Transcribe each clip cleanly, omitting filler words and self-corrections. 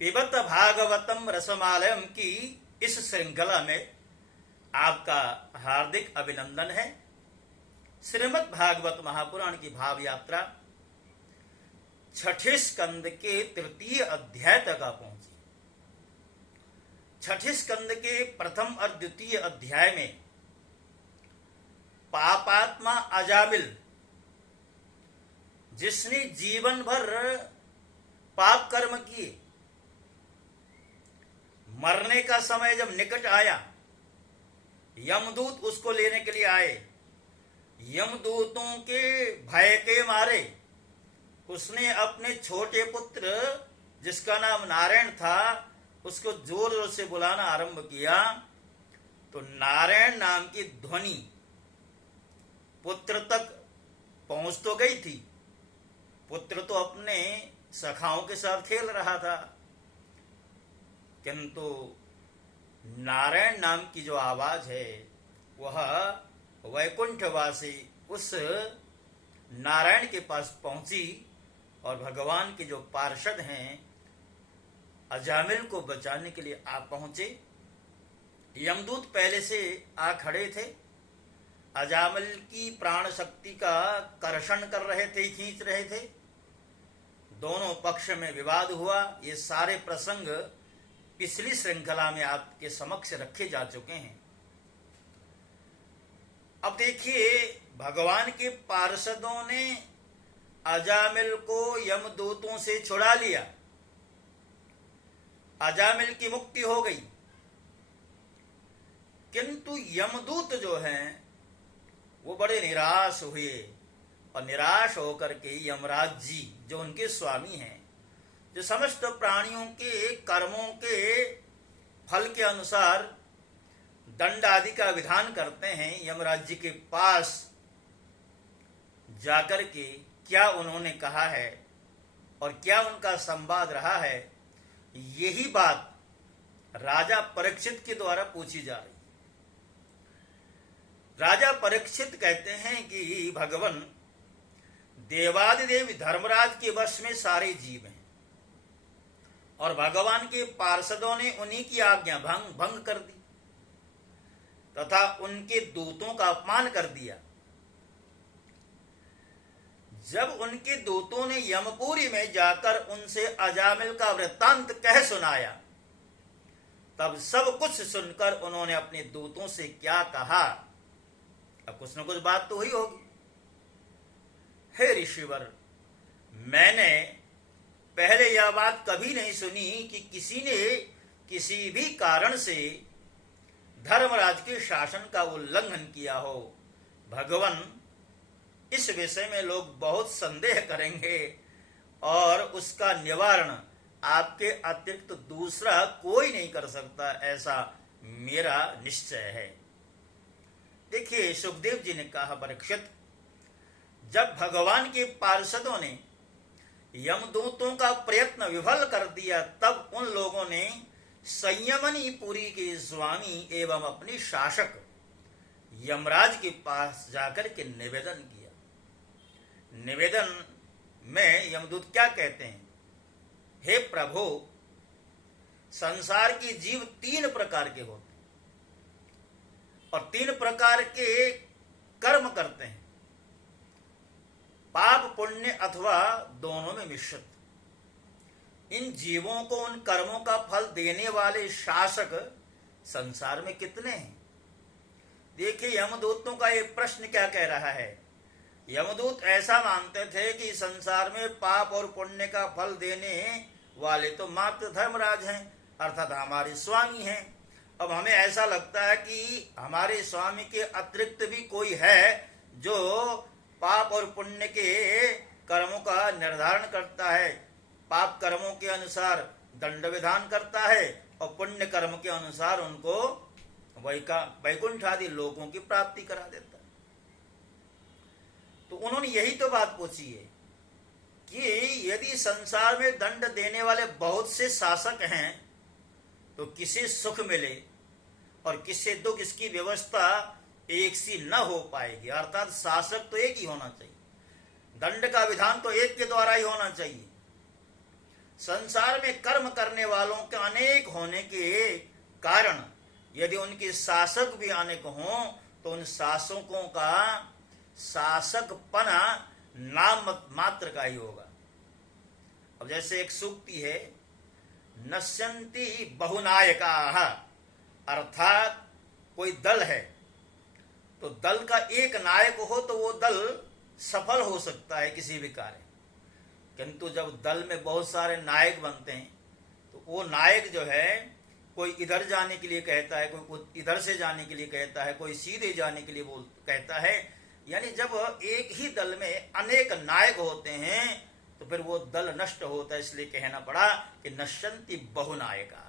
पिबत भागवतम रसमालयम की इस श्रृंखला में आपका हार्दिक अभिनंदन है। श्रीमद् भागवत महापुराण की भाव यात्रा छठे स्कंद के तृतीय अध्याय तक आ पहुंची। छठे स्कंद के प्रथम और द्वितीय अध्याय में पापात्मा अजामिल, जिसने जीवन भर पाप कर्म किए, मरने का समय जब निकट आया, यमदूत उसको लेने के लिए आए। यमदूतों के भय के मारे उसने अपने छोटे पुत्र, जिसका नाम नारायण था, उसको जोर जोर से बुलाना आरंभ किया। तो नारायण नाम की ध्वनि पुत्र तक पहुंच तो गई थी। पुत्र तो अपने सखाओं के साथ खेल रहा था, किंतु नारायण नाम की जो आवाज है वह वैकुंठवासी उस नारायण के पास पहुंची और भगवान के जो पार्षद हैं अजामिल को बचाने के लिए आ पहुंचे। यमदूत पहले से आ खड़े थे, अजामिल की प्राण शक्ति का कर्षण कर रहे थे, खींच रहे थे। दोनों पक्ष में विवाद हुआ। ये सारे प्रसंग पिछली श्रृंखला में आपके समक्ष रखे जा चुके हैं। अब देखिए, भगवान के पार्षदों ने अजामिल को यमदूतों से छुड़ा लिया, अजामिल की मुक्ति हो गई। किंतु यमदूत जो हैं वो बड़े निराश हुए और निराश होकर के यमराज जी, जो उनके स्वामी हैं, जो समस्त प्राणियों के कर्मों के फल के अनुसार दंड आदि का विधान करते हैं, यमराज जी के पास जाकर के क्या उन्होंने कहा है और क्या उनका संवाद रहा है, यही बात राजा परीक्षित के द्वारा पूछी जा रही। राजा परीक्षित कहते हैं कि भगवान देवादिदेव धर्मराज के वश में सारे जीव हैं और भगवान के पार्षदों ने उन्हीं की आज्ञा भंग कर दी तथा उनके दूतों का अपमान कर दिया। जब उनके दूतों ने यमपुरी में जाकर उनसे अजामिल का वृत्तांत कह सुनाया, तब सब कुछ सुनकर उन्होंने अपने दूतों से क्या कहा। अब कुछ न कुछ बात तो हुई होगी। हे ऋषिवर, मैंने पहले यह बात कभी नहीं सुनी कि किसी ने किसी भी कारण से धर्मराज के शासन का उल्लंघन किया हो। भगवान, इस विषय में लोग बहुत संदेह करेंगे और उसका निवारण आपके अतिरिक्त दूसरा कोई नहीं कर सकता, ऐसा मेरा निश्चय है। देखिए, सुखदेव जी ने कहा, परीक्षित, जब भगवान के पार्षदों ने यमदूतों का प्रयत्न विफल कर दिया, तब उन लोगों ने संयमनी पुरी के स्वामी एवं अपने शासक यमराज के पास जाकर के निवेदन किया। निवेदन में यमदूत क्या कहते हैं? हे प्रभु, संसार के जीव 3 प्रकार के होते हैं और 3 प्रकार के कर्म करते हैं, पाप पुण्य अथवा दोनों में मिश्रित। इन जीवों को उन कर्मों का फल देने वाले शासक संसार में कितने हैं? देखिए, यमदूतों का एक प्रश्न क्या कह रहा है। यमदूत ऐसा मानते थे कि संसार में पाप और पुण्य का फल देने वाले तो मात्र धर्मराज हैं, अर्थात हमारे स्वामी हैं। अब हमें ऐसा लगता है कि हमारे स्वामी के अतिरिक्त भी कोई है जो पाप और पुण्य के कर्मों का निर्धारण करता है, पाप कर्मों के अनुसार दंड विधान करता है और पुण्य कर्म के अनुसार उनको वैकुंठ आदि लोगों की प्राप्ति करा देता है। तो उन्होंने यही तो बात पूछी है कि यदि संसार में दंड देने वाले बहुत से शासक हैं तो किसे सुख मिले और किसे दुख, इसकी व्यवस्था एक सी न हो पाएगी। अर्थात शासक तो एक ही होना चाहिए, दंड का विधान तो एक के द्वारा ही होना चाहिए। संसार में कर्म करने वालों के अनेक होने के कारण यदि उनके शासक भी अनेक हों तो उन शासकों का शासकपना नाम मात्र का ही होगा। अब जैसे एक सूक्ति है, नश्यन्ति बहुनायकाः, अर्थात कोई दल है तो दल का एक नायक हो तो वो दल सफल हो सकता है किसी भी कार्य, किंतु जब दल में बहुत सारे नायक बनते हैं तो वो नायक जो है कोई इधर जाने के लिए कहता है, कोई इधर से जाने के लिए कहता है, कोई सीधे जाने के लिए कहता है। यानी जब एक ही दल में अनेक नायक होते हैं तो फिर वो दल नष्ट होता है, इसलिए कहना पड़ा कि नश्यन्ति बहुनायका।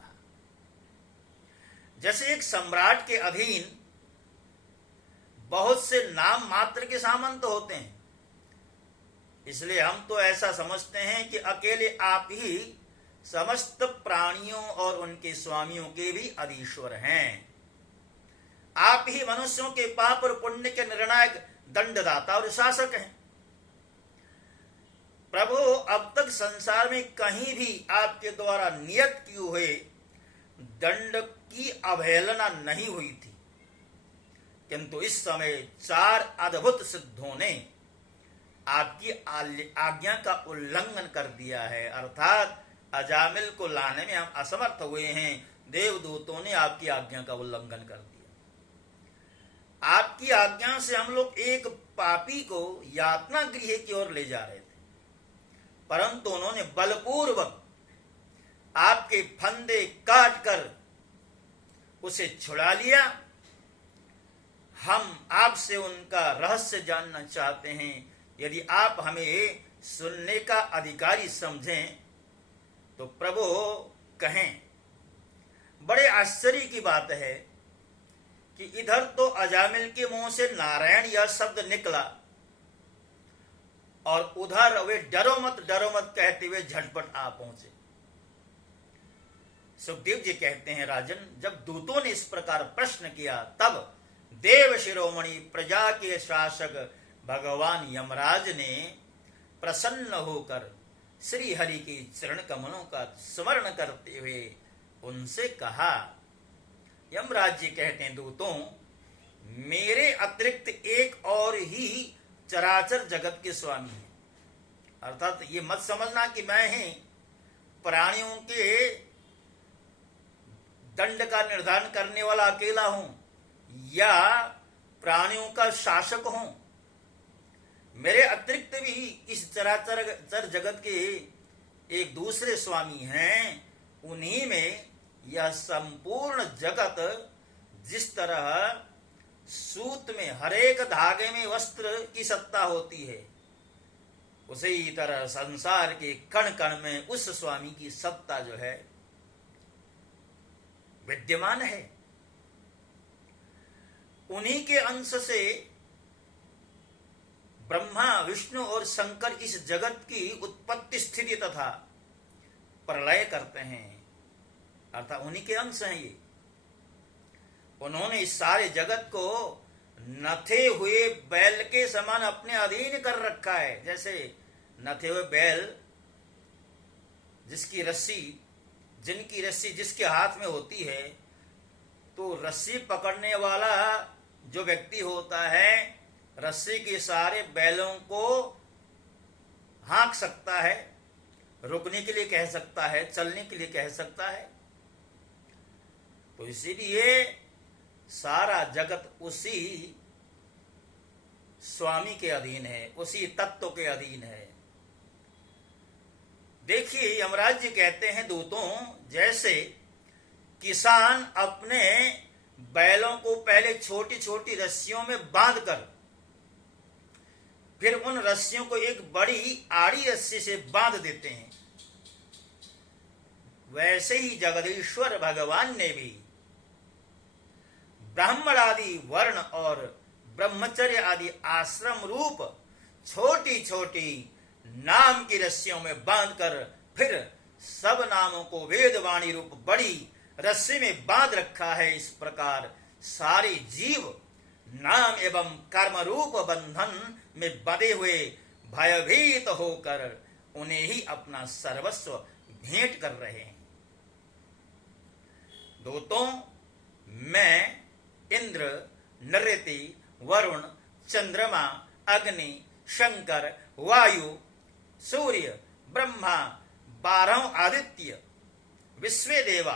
जैसे एक सम्राट के अधीन बहुत से नाम मात्र के सामंत होते हैं, इसलिए हम तो ऐसा समझते हैं कि अकेले आप ही समस्त प्राणियों और उनके स्वामियों के भी अधीश्वर हैं। आप ही मनुष्यों के पाप और पुण्य के निर्णायक दंडदाता और शासक हैं। प्रभु, अब तक संसार में कहीं भी आपके द्वारा नियत किए हुए दंड की अवहेलना नहीं हुई थी, किंतु इस समय 4 अद्भुत सिद्धों ने आपकी आज्ञा का उल्लंघन कर दिया है, अर्थात अजामिल को लाने में हम असमर्थ हुए हैं। देवदूतों ने आपकी आज्ञा का उल्लंघन कर दिया। आपकी आज्ञा से हम लोग एक पापी को यातना गृह की ओर ले जा रहे थे, परंतु उन्होंने बलपूर्वक आपके फंदे काट कर उसे छुड़ा लिया। हम आपसे उनका रहस्य जानना चाहते हैं, यदि आप हमें सुनने का अधिकारी समझें तो प्रभु कहें। बड़े आश्चर्य की बात है कि इधर तो अजामिल के मुंह से नारायण यह शब्द निकला और उधर वे डरो मत कहते हुए झटपट आ पहुंचे। सुखदेव जी कहते हैं, राजन, जब दूतों ने इस प्रकार प्रश्न किया तब देव शिरोमणि प्रजा के शासक भगवान यमराज ने प्रसन्न होकर श्री हरि के चरण कमलों का स्मरण करते हुए उनसे कहा। यमराज जी कहते हैं, दूतों, मेरे अतिरिक्त एक और ही चराचर जगत के स्वामी हैं। अर्थात ये मत समझना कि मैं ही प्राणियों के दंड का निर्धारण करने वाला अकेला हूं या प्राणियों का शासक हूं। मेरे अतिरिक्त भी इस चराचर जगत के एक दूसरे स्वामी हैं। उन्हीं में यह संपूर्ण जगत जिस तरह सूत में हरेक धागे में वस्त्र की सत्ता होती है, उसी तरह संसार के कण कण में उस स्वामी की सत्ता जो है विद्यमान है। उन्हीं के अंश से ब्रह्मा, विष्णु और शंकर इस जगत की उत्पत्ति, स्थिति तथा प्रलय करते हैं, अर्थात उन्हीं के अंश हैं ये। उन्होंने इस सारे जगत को नथे हुए बैल के समान अपने अधीन कर रखा है। जैसे नथे हुए बैल जिनकी रस्सी जिसके हाथ में होती है, तो रस्सी पकड़ने वाला जो व्यक्ति होता है रस्सी के सारे बैलों को हाँक सकता है, रुकने के लिए कह सकता है, चलने के लिए कह सकता है। तो इसीलिए सारा जगत उसी स्वामी के अधीन है, उसी तत्व के अधीन है। देखिए, यमराज जी कहते हैं, दूतों, जैसे किसान अपने बैलों को पहले छोटी छोटी रस्सियों में बांधकर फिर उन रस्सियों को एक बड़ी आड़ी रस्सी से बांध देते हैं, वैसे ही जगदीश्वर भगवान ने भी ब्राह्मण आदि वर्ण और ब्रह्मचर्य आदि आश्रम रूप छोटी छोटी नाम की रस्सियों में बांधकर फिर सब नामों को वेदवाणी रूप बड़ी रस्सी में बांध रखा है। इस प्रकार सारे जीव नाम एवं कर्म रूप बंधन में बंधे हुए भयभीत होकर उन्हें ही अपना सर्वस्व भेंट कर रहे हैं। दूतों मैं, इंद्र, नृति, वरुण, चंद्रमा, अग्नि, शंकर, वायु, सूर्य, ब्रह्मा, 12 आदित्य, विश्वे देवा,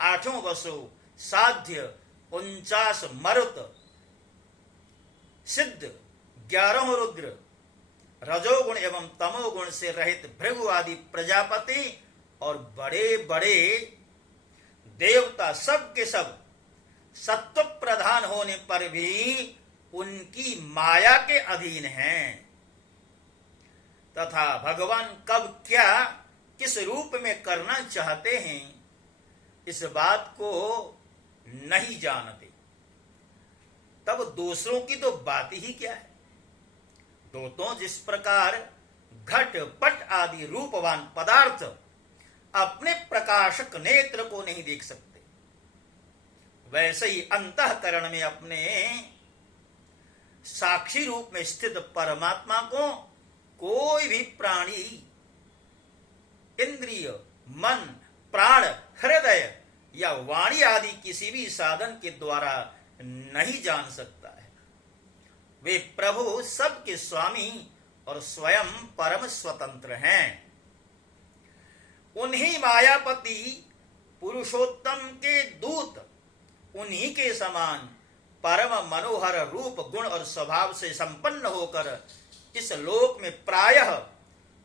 8 वसु, साध्य, 49 मरुत, सिद्ध, 11 रुद्र, रजोगुण एवं तमोगुण से रहित भृगु आदि प्रजापति और बड़े बड़े देवता सब के सब सत्व प्रधान होने पर भी उनकी माया के अधीन हैं, तथा भगवान कब क्या किस रूप में करना चाहते हैं इस बात को नहीं जानते। तब दूसरों की तो बात ही क्या है। दूतों जिस प्रकार घट पट आदि रूपवान पदार्थ अपने प्रकाशक नेत्र को नहीं देख सकते, वैसे ही अंतःकरण में अपने साक्षी रूप में स्थित परमात्मा को कोई भी प्राणी इंद्रिय, मन, प्राण, हृदय या वाणी आदि किसी भी साधन के द्वारा नहीं जान सकता है। वे प्रभु सबके स्वामी और स्वयं परम स्वतंत्र हैं। उन्हीं मायापति पुरुषोत्तम के दूत उन्हीं के समान परम मनोहर रूप, गुण और स्वभाव से संपन्न होकर इस लोक में प्रायः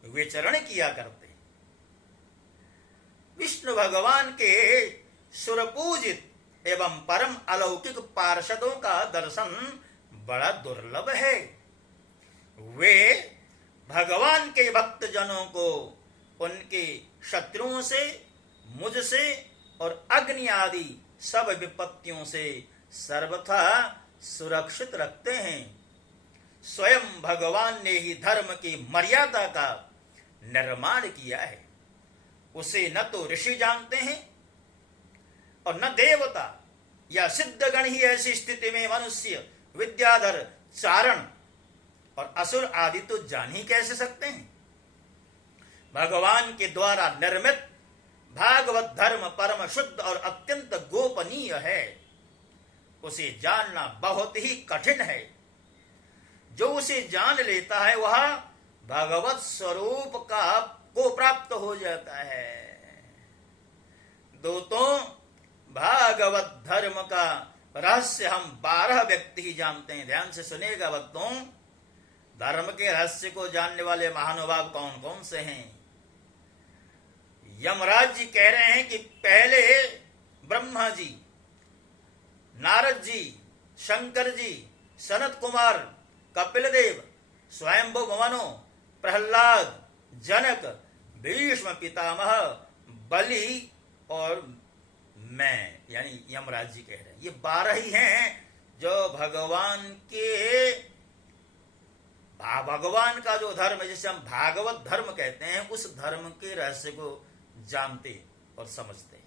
विचरण किया करते। विष्णु भगवान के सुरपूजित एवं परम अलौकिक पार्षदों का दर्शन बड़ा दुर्लभ है। वे भगवान के भक्त जनों को उनके शत्रुओं से, मुझसे और अग्नि आदि सब विपत्तियों से सर्वथा सुरक्षित रखते हैं। स्वयं भगवान ने ही धर्म की मर्यादा का निर्माण किया है। उसे न तो ऋषि जानते हैं और न देवता या सिद्धगण ही ऐसी स्थिति में मनुष्य, विद्याधर, चारण और असुर आदि तो जान ही कैसे सकते हैं। भगवान के द्वारा निर्मित भागवत धर्म परम शुद्ध और अत्यंत गोपनीय है। उसे जानना बहुत ही कठिन है। जो उसे जान लेता है वह भगवत स्वरूप को प्राप्त हो जाता है। दूतों भागवत धर्म का रहस्य हम 12 व्यक्ति ही जानते हैं। ध्यान से सुनिएगा भक्तों, धर्म के रहस्य को जानने वाले महानुभाव कौन कौन से हैं। यमराज जी कह रहे हैं कि पहले ब्रह्मा जी, नारद जी, शंकर जी, सनत कुमार, कपिल देव, स्वयंभु मनु, प्रहलाद, जनक, भीष्म पितामह, बलि और मैं, यानी यमराज जी कह रहे हैं। ये 12 ही हैं जो भगवान का जो धर्म है, जिसे हम भागवत धर्म कहते हैं, उस धर्म के रहस्य को जानते और समझते हैं।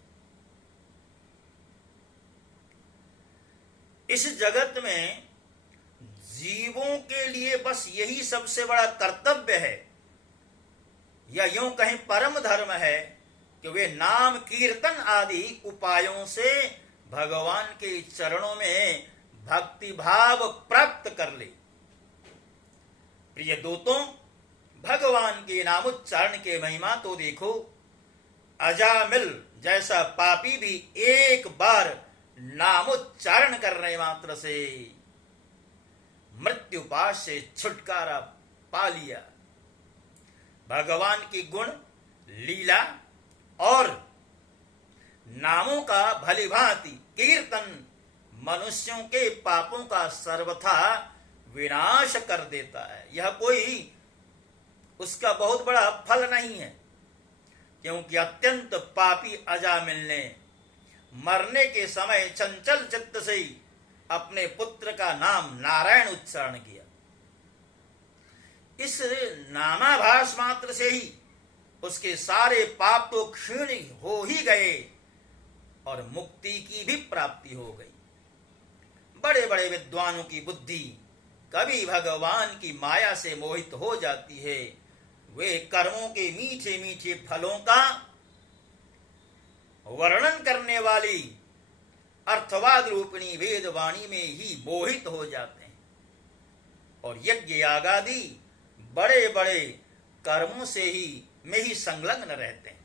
इस जगत में जीवों के लिए बस यही सबसे बड़ा कर्तव्य है, या यूं कहीं परम धर्म है, कि वे नाम कीर्तन आदि उपायों से भगवान के चरणों में भक्ति भाव प्राप्त कर ले। प्रिय दूतों, भगवान के नामोच्चारण के महिमा तो देखो। अजामिल जैसा पापी भी एक बार नामोच्चारण करने मात्र से मृत्युपाश से छुटकारा पा लिया। भगवान की गुण, लीला और नामों का भलीभांति कीर्तन मनुष्यों के पापों का सर्वथा विनाश कर देता है। यह कोई उसका बहुत बड़ा फल नहीं है, क्योंकि अत्यंत पापी अजामिल ने मरने के समय चंचल चित्त से ही अपने पुत्र का नाम नारायण उच्चारण किया। इस नामाभास मात्र से ही उसके सारे पाप तो क्षीण हो ही गए और मुक्ति की भी प्राप्ति हो गई। बड़े बड़े विद्वानों की बुद्धि कभी भगवान की माया से मोहित हो जाती है। वे कर्मों के मीठे मीठे फलों का वर्णन करने वाली अर्थवाद रूपिणी वेद वाणी में ही मोहित हो जाते हैं और यज्ञ यागादि बड़े बड़े कर्मों से ही में ही संलग्न रहते हैं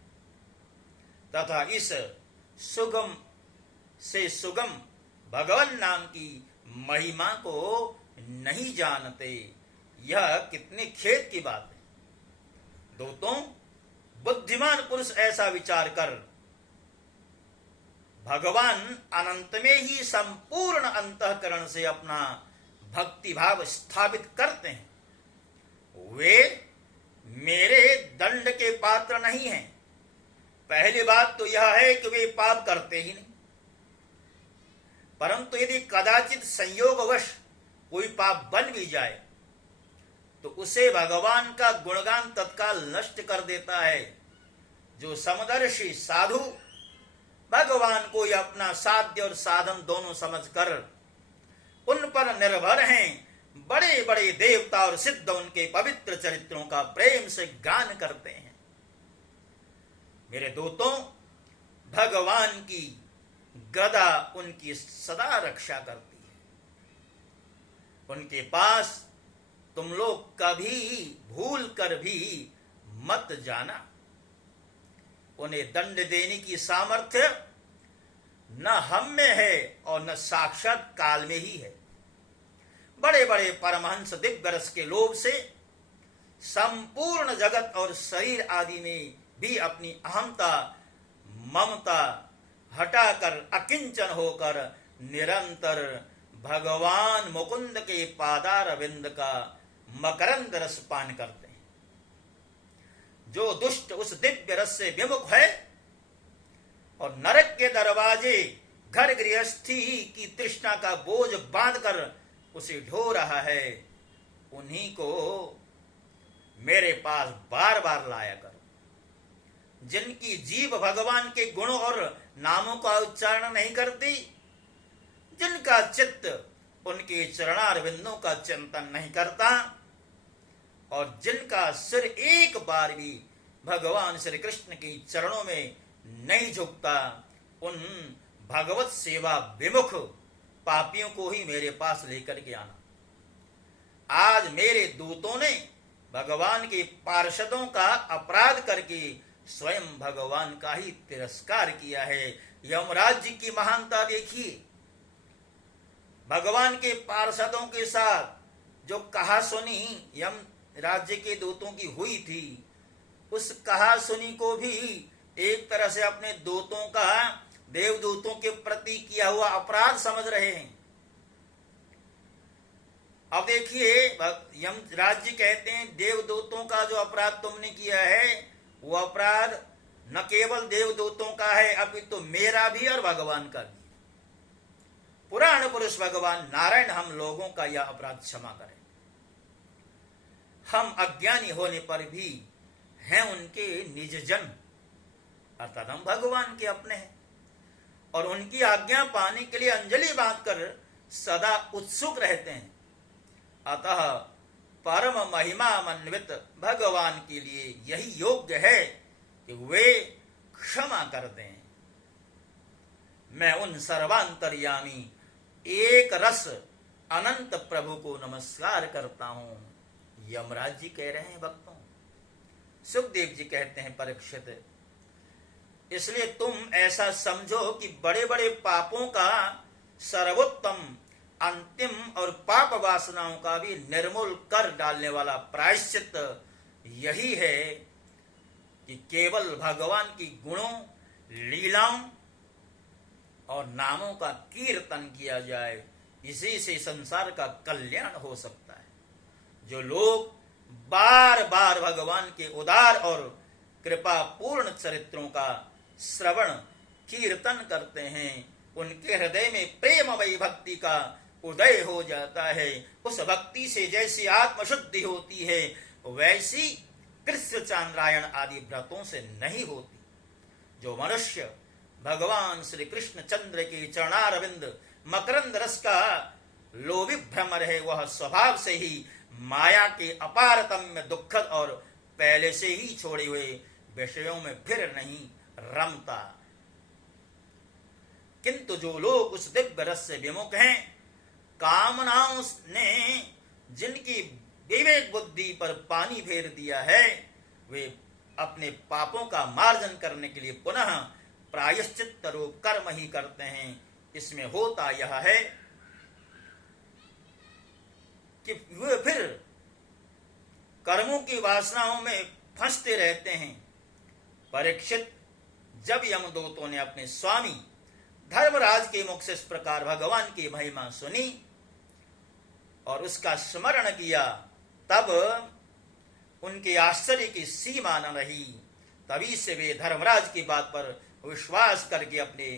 तथा इस सुगम से सुगम भगवान नाम की महिमा को नहीं जानते। यह कितने खेद की बात है। दोस्तों, बुद्धिमान पुरुष ऐसा विचार कर भगवान अनंत में ही संपूर्ण अंतःकरण से अपना भक्ति भाव स्थापित करते हैं। वे मेरे दंड के पात्र नहीं हैं। पहली बात तो यह है कि वे पाप करते ही नहीं, परंतु यदि कदाचित संयोगवश कोई पाप बन भी जाए तो उसे भगवान का गुणगान तत्काल नष्ट कर देता है। जो समदर्शी साधु भगवान को अपना साध्य और साधन दोनों समझकर उन पर निर्भर हैं, बड़े बड़े देवता और सिद्ध उनके पवित्र चरित्रों का प्रेम से गान करते हैं। मेरे दोस्तों, भगवान की गदा उनकी सदा रक्षा करती है। उनके पास तुम लोग कभी भूल कर भी मत जाना। उन्हें दंड देने की सामर्थ्य न हम में है और न साक्षात काल में ही है। बड़े बड़े परमहंस दिव्य रस के लोभ से संपूर्ण जगत और शरीर आदि में भी अपनी अहंता ममता हटाकर अकिंचन होकर निरंतर भगवान मुकुंद के पादार विंद का मकरंद रस पान करते हैं। जो दुष्ट उस दिव्य रस से विमुख है और नरक के दरवाजे घर गृहस्थी की तृष्णा का बोझ बांधकर उसे ढो रहा है, उन्हीं को मेरे पास बार बार लाया करो। जिनकी जीभ भगवान के गुणों और नामों का उच्चारण नहीं करती, जिनका चित्त उनके चरणारविंदों का चिंतन नहीं करता और जिनका सिर एक बार भी भगवान श्री कृष्ण के चरणों में नहीं झुकता, उन भगवत सेवा विमुख पापियों को ही मेरे पास लेकर के आना। आज मेरे दूतों ने भगवान के पार्षदों का अपराध करके स्वयं भगवान का ही तिरस्कार किया है। यमराज जी की महानता देखिए। भगवान के पार्षदों के साथ जो कहा सुनी यम राज्य के दूतों की हुई थी, उस कहा सुनी को भी एक तरह से अपने दूतों का देवदूतों के प्रति किया हुआ अपराध समझ रहे हैं। अब देखिए, यम राज्य कहते हैं देवदूतों का जो अपराध तुमने किया है वो अपराध न केवल देवदूतों का है, अभी तो मेरा भी और भगवान का भी। पुराण पुरुष भगवान नारायण हम लोगों का यह अपराध क्षमा करें। हम अज्ञानी होने पर भी हैं उनके निज जन, अर्थात हम भगवान के अपने हैं और उनकी आज्ञा पाने के लिए अंजलि बांधकर सदा उत्सुक रहते हैं। अतः परम महिमा मनवित भगवान के लिए यही योग्य है कि वे क्षमा कर दें। मैं उन सर्वांतर्यामी एक रस अनंत प्रभु को नमस्कार करता हूं। यमराज जी कह रहे हैं भक्तों। सुखदेव जी कहते हैं परीक्षित, इसलिए तुम ऐसा समझो कि बड़े बड़े पापों का सर्वोत्तम अंतिम और पाप वासनाओं का भी निर्मूल कर डालने वाला प्रायश्चित यही है कि केवल भगवान की गुणों लीलाओं और नामों का कीर्तन किया जाए। इसी से संसार का कल्याण हो सकता है। जो लोग बार बार भगवान के उदार और कृपा पूर्ण चरित्रों का श्रवण कीर्तन करते हैं, उनके हृदय में प्रेममयी भक्ति का उदय हो जाता है। उस भक्ति से जैसी आत्मशुद्धि होती है वैसी कृष्ण चांद्रायण आदि व्रतों से नहीं होती। जो मनुष्य भगवान श्री कृष्ण चंद्र के चरणारविंद मकरंद रस का लोभी भ्रमर है, वह स्वभाव से ही माया के अपारतम्य दुखद और पहले से ही छोड़े हुए विषयों में फिर नहीं रमता। किंतु जो लोग उस दिव्य रस से विमुख हैं, कामनाओं ने जिनकी विवेक बुद्धि पर पानी फेर दिया है, वे अपने पापों का मार्जन करने के लिए पुनः प्रायश्चित रूप कर्म ही करते हैं। इसमें होता यह है कि वे फिर कर्मों की वासनाओं में फंसते रहते हैं। परीक्षित, जब यमदूतों ने अपने स्वामी धर्मराज के मुख से इस प्रकार भगवान की महिमा सुनी और उसका स्मरण किया, तब उनके आश्चर्य की सीमा न रही। तभी से वे धर्मराज की बात पर विश्वास करके अपने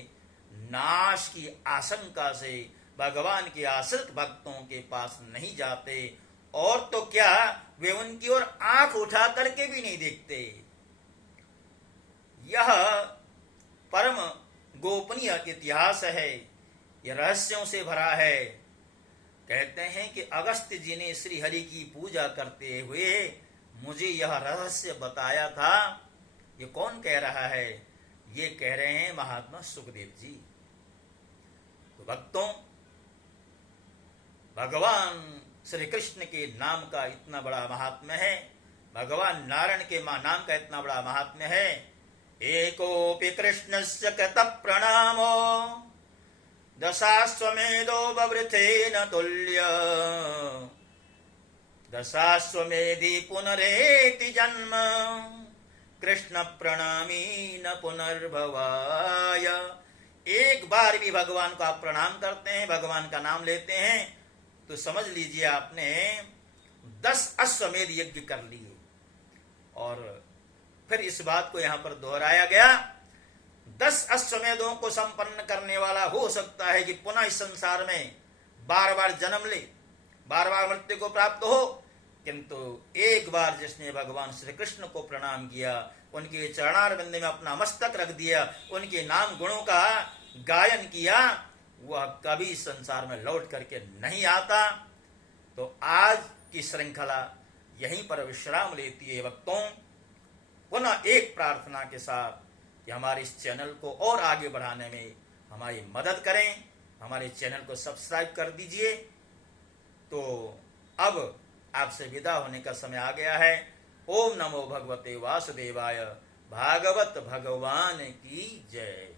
नाश की आशंका से भगवान के आश्रित भक्तों के पास नहीं जाते, और तो क्या वे उनकी ओर आंख उठा करके भी नहीं देखते। यह परम गोपनीय इतिहास है, यह रहस्यों से भरा है। कहते हैं कि अगस्त्य जी ने श्री हरि की पूजा करते हुए मुझे यह रहस्य बताया था। ये कौन कह रहा है? ये कह रहे हैं महात्मा सुखदेव जी। तो भक्तों, भगवान श्री कृष्ण के नाम का इतना बड़ा महात्म्य है, भगवान नारायण के नाम का इतना बड़ा महात्म्य है। एकोपि कृष्णस्य कृत प्रणामो दशाश्वमेधो बवृथेन तुल्य दशाश्वमेधि पुनरेति जन्म कृष्ण प्रणामी न पुनर्भवाय। एक बार भी भगवान को आप प्रणाम करते हैं, भगवान का नाम लेते हैं, तो समझ लीजिए आपने 10 अश्वमेध यज्ञ कर लिए। और फिर इस बात को यहां पर दोहराया गया, 10 अश्वमेधों को संपन्न करने वाला हो सकता है कि पुनः इस संसार में बार बार जन्म ले, बार बार मृत्यु को प्राप्त हो, किंतु एक बार जिसने भगवान श्री कृष्ण को प्रणाम किया, उनके चरणारविंद में अपना मस्तक रख दिया, उनके नाम गुणों का गायन किया, वह कभी संसार में लौट करके नहीं आता। तो आज की श्रृंखला यहीं पर विश्राम लेती है। भक्तों, पुनः एक प्रार्थना के साथ कि हमारे इस चैनल को और आगे बढ़ाने में हमारी मदद करें, हमारे चैनल को सब्सक्राइब कर दीजिए। तो अब आपसे विदा होने का समय आ गया है। ओम नमो भगवते वासुदेवाय। भागवत भगवान की जय।